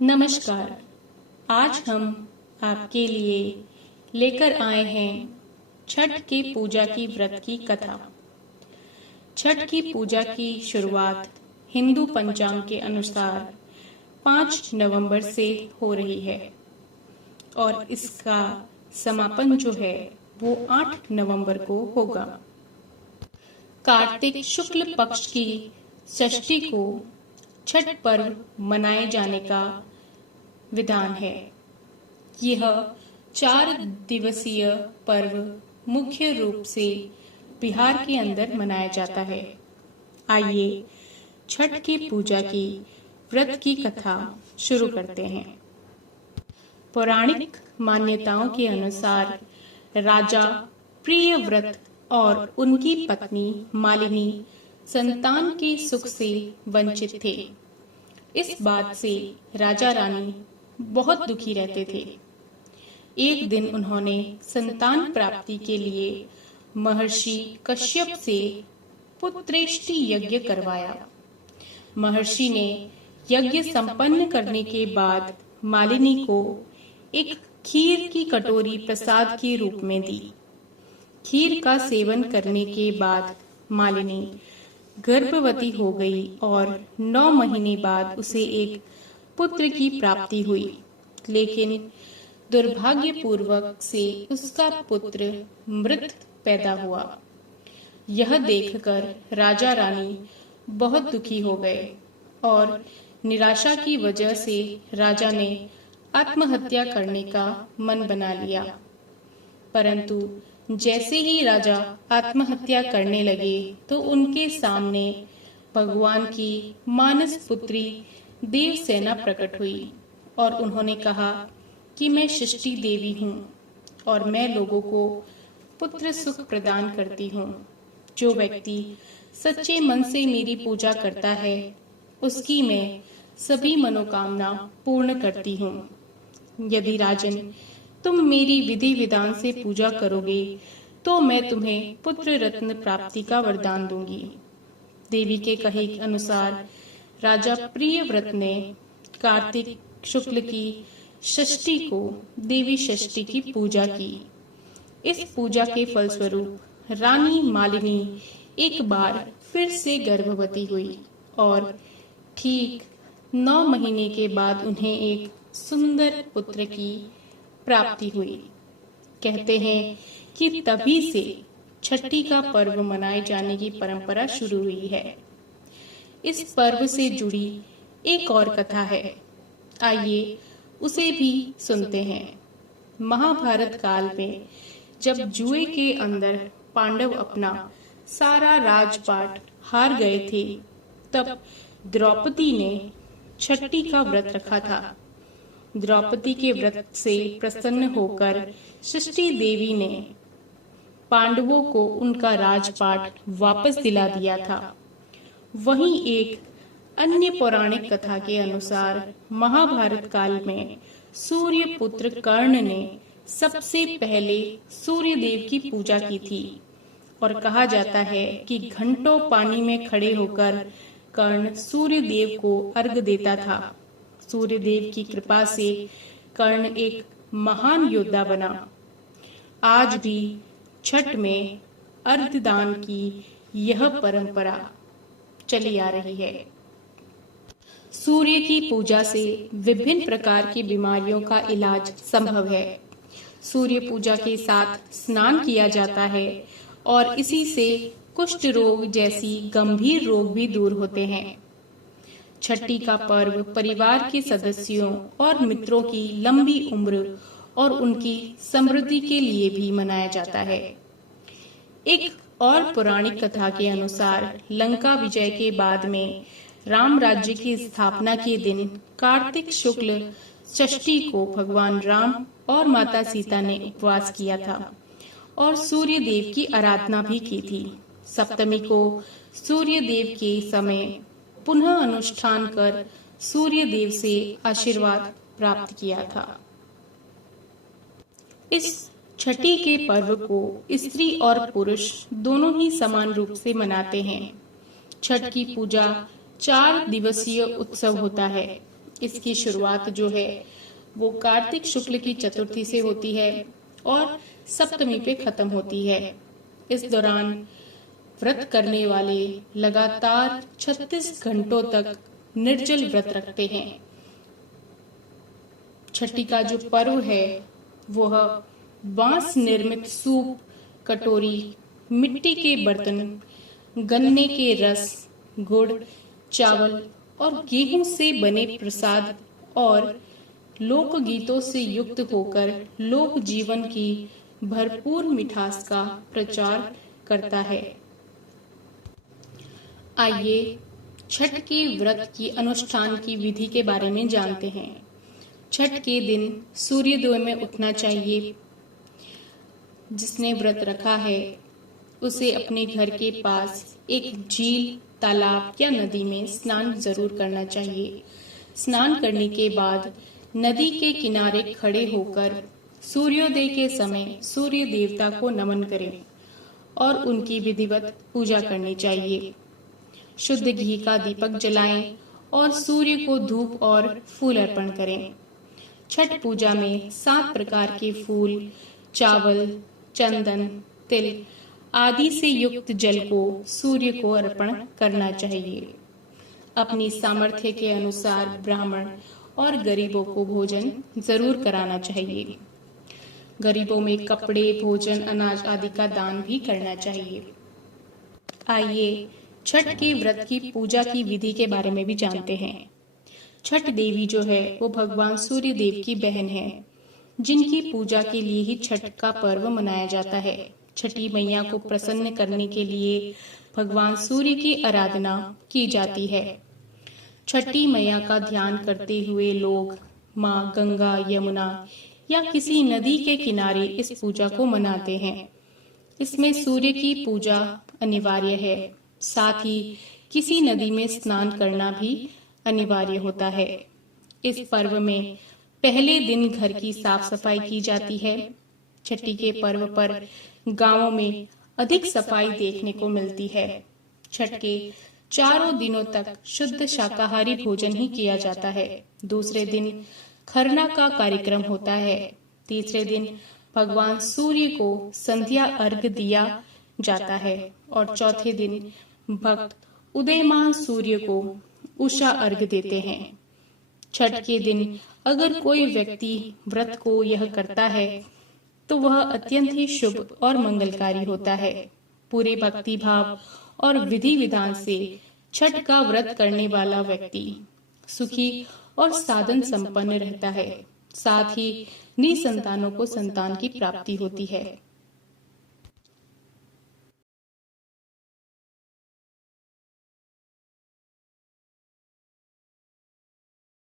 नमस्कार। आज हम आपके लिए लेकर आए हैं छठ की पूजा की व्रत की कथा। छठ की पूजा की शुरुआत हिंदू पंचांग के अनुसार 5 नवंबर से हो रही है और इसका समापन जो है वो 8 नवंबर को होगा। कार्तिक शुक्ल पक्ष की षष्ठी को छठ पर्व मनाए जाने का विधान है। यह 4 दिवसीय पर्व मुख्य रूप से बिहार के अंदर मनाया जाता है। आइए छठ की पूजा की व्रत की कथा शुरू करते हैं। पौराणिक मान्यताओं के अनुसार राजा प्रियव्रत और उनकी पत्नी मालिनी संतान के सुख से वंचित थे। इस बात से राजा रानी बहुत दुखी रहते थे। एक दिन उन्होंने संतान प्राप्ति के लिए महर्षि कश्यप से पुत्रेष्टि यज्ञ करवाया। महर्षि ने यज्ञ संपन्न करने के बाद मालिनी को एक खीर की कटोरी प्रसाद के रूप में दी। खीर का सेवन करने के बाद मालिनी गर्भवती हो गई और 9 महीने बाद उसे एक पुत्र की प्राप्ति हुई, लेकिन दुर्भाग्यपूर्वक से उसका पुत्र मृत पैदा हुआ। यह देखकर राजा रानी बहुत दुखी हो गए और निराशा की वजह से राजा ने आत्महत्या करने का मन बना लिया। परंतु जैसे ही राजा आत्महत्या करने लगे तो उनके सामने भगवान की मानस पुत्री देवसेना प्रकट हुई और उन्होंने कहा कि मैं सृष्टि देवी हूँ और मैं लोगों को पुत्र सुख प्रदान करती हूँ। जो व्यक्ति सच्चे मन से मेरी पूजा करता है उसकी मैं सभी मनोकामना पूर्ण करती हूँ। यदि राजन तुम मेरी विधि विधान से पूजा करोगे तो मैं तुम्हें पुत्र रत्न प्राप्ति का वरदान दूंगी। देवी के कहे अनुसार राजा प्रियव्रत ने कार्तिक शुक्ल की षष्ठी को देवी षष्ठी की पूजा की। इस पूजा के फलस्वरूप रानी मालिनी एक बार फिर से गर्भवती हुई और ठीक 9 महीने के बाद उन्हें एक सुंदर पुत्र की प्राप्ति हुई। कहते हैं कि तभी से छठी का पर्व मनाए जाने की परंपरा शुरू हुई है। इस पर्व से जुड़ी एक और कथा है, आइए उसे भी सुनते हैं। महाभारत काल में जब जुए के अंदर पांडव अपना सारा राजपाट हार गए थे, तब द्रौपदी ने छठी का व्रत रखा था। द्रौपदी के व्रत से प्रसन्न होकर सृष्टि देवी ने पांडवों को उनका राजपाट वापस दिला दिया था। वहीं एक अन्य पौराणिक कथा के अनुसार महाभारत काल में सूर्य पुत्र कर्ण ने सबसे पहले सूर्य देव की पूजा की थी और कहा जाता है कि घंटों पानी में खड़े होकर कर्ण सूर्य देव को अर्घ देता था। सूर्य देव की कृपा से कर्ण एक महान योद्धा बना। आज भी छठ में अर्घदान की यह परंपरा चली आ रही है। सूर्य की पूजा से विभिन्न प्रकार की बीमारियों का इलाज संभव है। सूर्य पूजा के साथ स्नान किया जाता है और इसी से कुष्ठ रोग जैसी गंभीर रोग भी दूर होते हैं। छठी का पर्व परिवार के सदस्यों और मित्रों की लंबी उम्र और उनकी समृद्धि के लिए भी मनाया जाता है। एक और पौराणिक कथा के अनुसार लंका विजय के बाद में राम राज्य की स्थापना के दिन कार्तिक शुक्ल षष्ठी को भगवान राम और माता सीता ने उपवास किया था और सूर्य देव की आराधना भी की थी। सप्तमी को सूर्य देव के समय पुनः अनुष्ठान कर सूर्य देव से आशीर्वाद प्राप्त किया था। इस छठी के पर्व को स्त्री और पुरुष दोनों ही समान रूप से मनाते हैं। छठ की पूजा 4 दिवसीय उत्सव होता है। इसकी शुरुआत जो है वो कार्तिक शुक्ल की चतुर्थी से होती है और सप्तमी पे खत्म होती है। इस दौरान व्रत करने वाले लगातार 36 घंटों तक निर्जल व्रत रखते हैं। छठी का जो पर्व है वह बांस निर्मित सूप, कटोरी, मिट्टी के बर्तन, गन्ने के रस, गुड़, चावल और गेहूं से बने प्रसाद और लोक गीतों से युक्त होकर लोक जीवन की भरपूर मिठास का प्रचार करता है। आइए छठ के व्रत की अनुष्ठान की विधि के बारे में जानते हैं। छठ के दिन सूर्योदय में उठना चाहिए। जिसने व्रत रखा है उसे अपने घर के पास एक झील, तालाब या नदी में स्नान जरूर करना चाहिए। स्नान करने के बाद नदी के किनारे खड़े होकर सूर्योदय के समय सूर्य देवता को नमन करें और उनकी विधिवत पूजा करनी चाहिए। शुद्ध घी का दीपक जलाएं और सूर्य को धूप और फूल अर्पण करें। छठ पूजा में 7 प्रकार के फूल, चावल, चंदन, तिल आदि से युक्त जल को सूर्य को अर्पण करना चाहिए। अपनी सामर्थ्य के अनुसार ब्राह्मण और गरीबों को भोजन जरूर कराना चाहिए। गरीबों में कपड़े, भोजन, अनाज आदि का दान भी करना चाहिए। आइए छठ के व्रत की पूजा की विधि के बारे में भी जानते हैं। छठ देवी जो है वो भगवान सूर्य देव की बहन है, जिनकी पूजा के लिए ही छठ का पर्व मनाया जाता है। छठी मैया को प्रसन्न करने के लिए भगवान सूर्य की आराधना की जाती है। छठी मैया का ध्यान करते हुए लोग माँ गंगा, यमुना या किसी नदी के किनारे इस पूजा को मनाते हैं। इसमें सूर्य की पूजा अनिवार्य है। साथ ही किसी नदी में स्नान करना भी अनिवार्य होता है। इस पर्व में पहले दिन घर की साफ सफाई की जाती है। छठी के पर्व पर गांवों में अधिक सफाई देखने को मिलती है। छठ के चारों दिनों तक शुद्ध शाकाहारी भोजन ही किया जाता है। दूसरे दिन खरना का कार्यक्रम होता है। तीसरे दिन भगवान सूर्य को संध्या अर्घ दिया जाता है और चौथे दिन भक्त उदयमान सूर्य को उषा अर्घ देते हैं। छठ के दिन अगर कोई व्यक्ति व्रत को यह करता है तो वह अत्यंत ही शुभ और मंगलकारी होता है। पूरे भक्ति भाव और विधि विधान से छठ का व्रत करने वाला व्यक्ति सुखी और साधन संपन्न रहता है। साथ ही निसंतानों को संतान की प्राप्ति होती है।